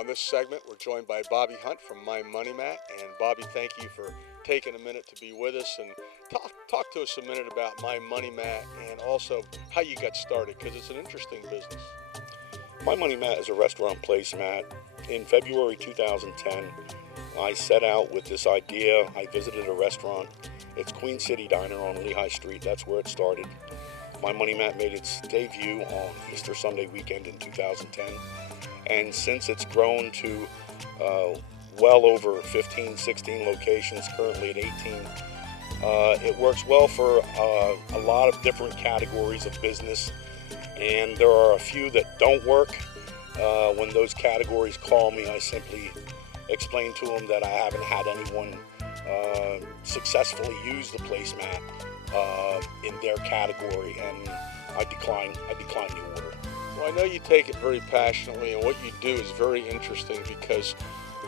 On this segment, we're joined by Bobby Hunt from My Money Mat. And Bobby, thank you for taking a minute to be with us and talk to us a minute about My Money Mat and also how you got started, because it's an interesting business. My Money Mat is a restaurant placemat. In February 2010, I set out with this idea. I visited a restaurant. It's Queen City Diner on Lehigh Street. That's where it started. My Money Mat made its debut on Easter Sunday weekend in 2010. And since it's grown to well over 15, 16 locations, currently at 18, it works well for a lot of different categories of business. And there are a few that don't work. When those categories call me, I simply explain to them that I haven't had anyone successfully use the placemat in their category, and I decline the order. Well, I know you take it very passionately, and what you do is very interesting because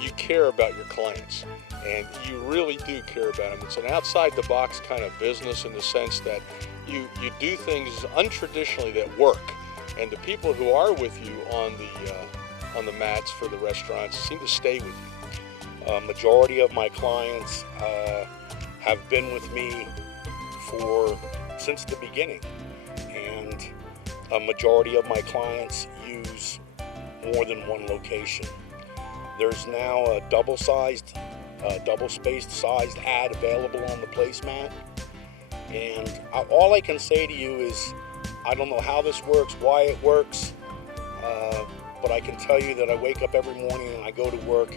you care about your clients, and you really do care about them. It's an outside-the-box kind of business in the sense that you do things untraditionally that work, and the people who are with you on the mats for the restaurants seem to stay with you. Majority of my clients have been with me since the beginning, and a majority of my clients use more than one location. There's now a double-spaced sized ad available on the placemat, and all I can say to you is I don't know how this works, why it works, but I can tell you that I wake up every morning and I go to work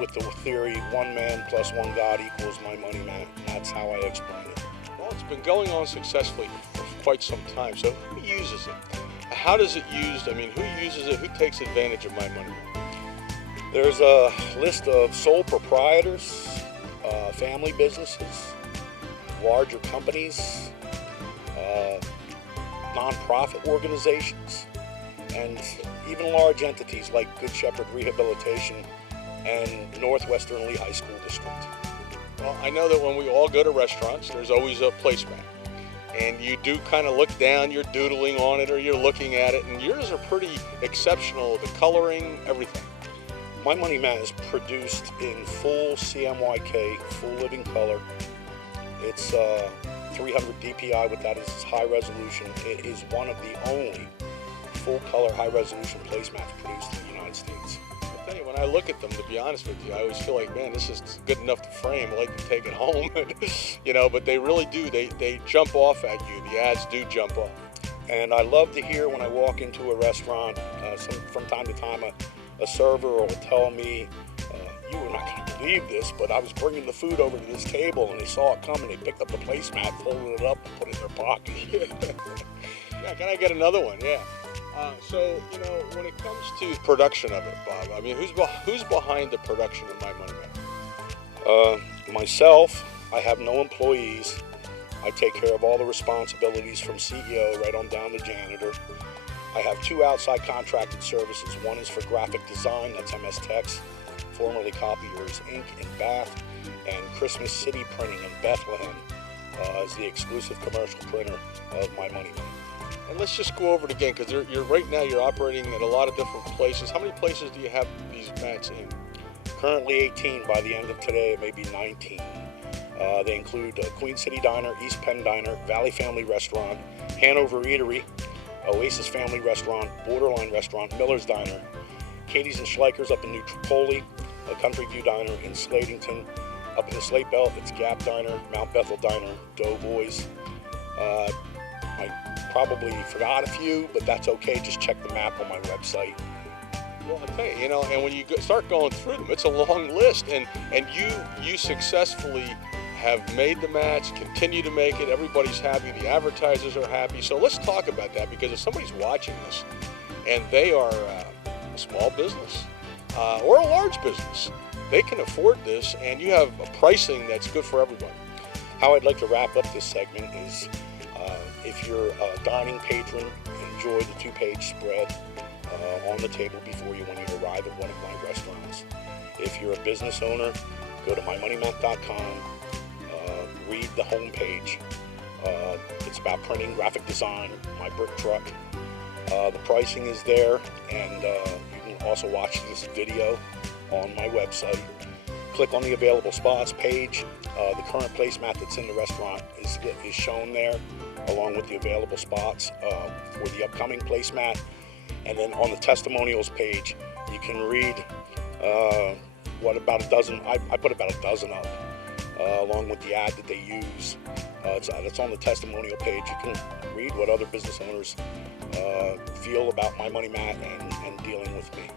with the theory, one man plus one God equals My Money Mat. That's how I explain it. Well, it's been going on successfully for quite some time. So who uses it? How does it used? I mean, who uses it? Who takes advantage of My Money Mat? There's a list of sole proprietors, family businesses, larger companies, nonprofit organizations, and even large entities like Good Shepherd Rehabilitation and Northwestern Lehigh School District. Well, I know that when we all go to restaurants, there's always a placemat. And you do kind of look down, you're doodling on it or you're looking at it, and yours are pretty exceptional, the coloring, everything. My Money Mat is produced in full CMYK, full living color. It's 300 DPI, what that is high resolution. It is one of the only full color high resolution placemats produced in the United States. I tell you, when I look at them, to be honest with you, I always feel like, man, this is good enough to frame. I like to take it home, but they really do. They jump off at you. The ads do jump off. And I love to hear when I walk into a restaurant, from time to time, a server will tell me, you were not going to believe this, but I was bringing the food over to this table and they saw it coming. They picked up the placemat, folded it up, and put it in their pocket. Yeah, can I get another one? Yeah. So, when it comes to production of it, Bob, I mean, who's behind the production of My Money Mat? Myself. I have no employees. I take care of all the responsibilities from CEO right on down to janitor. I have two outside contracted services. One is for graphic design, that's MS Tex, formerly Copiers Inc. in Bath, and Christmas City Printing in Bethlehem is the exclusive commercial printer of My Money Mat. And let's just go over it again, because right now you're operating at a lot of different places. How many places do you have these mats in? Currently 18. By the end of today, it may be 19. They include Queen City Diner, East Penn Diner, Valley Family Restaurant, Hanover Eatery, Oasis Family Restaurant, Borderline Restaurant, Miller's Diner, Katie's and Schleicher's up in New Tripoli, a Country View Diner in Slatington. Up in the Slate Belt, it's Gap Diner, Mount Bethel Diner, Doughboys. I probably forgot a few, but that's okay. Just check the map on my website. Well, I tell you, and when you start going through them, it's a long list, and you successfully have made the mats, continue to make it. Everybody's happy. The advertisers are happy. So let's talk about that, because if somebody's watching this and they are a small business or a large business, they can afford this, and you have a pricing that's good for everybody. How I'd like to wrap up this segment is, if you're a dining patron, enjoy the 2-page spread on the table before you when you arrive at one of my restaurants. If you're a business owner, go to mymoneymat.com, read the homepage. It's about printing, graphic design, my brick truck. The pricing is there, and you can also watch this video on my website. Click on the available spots page. The current placemat that's in the restaurant is shown there, along with the available spots for the upcoming placemat. And then on the testimonials page, you can read about a dozen. I put about a dozen up, along with the ad that they use. It's on the testimonial page. You can read what other business owners feel about My Money Mat and dealing with me.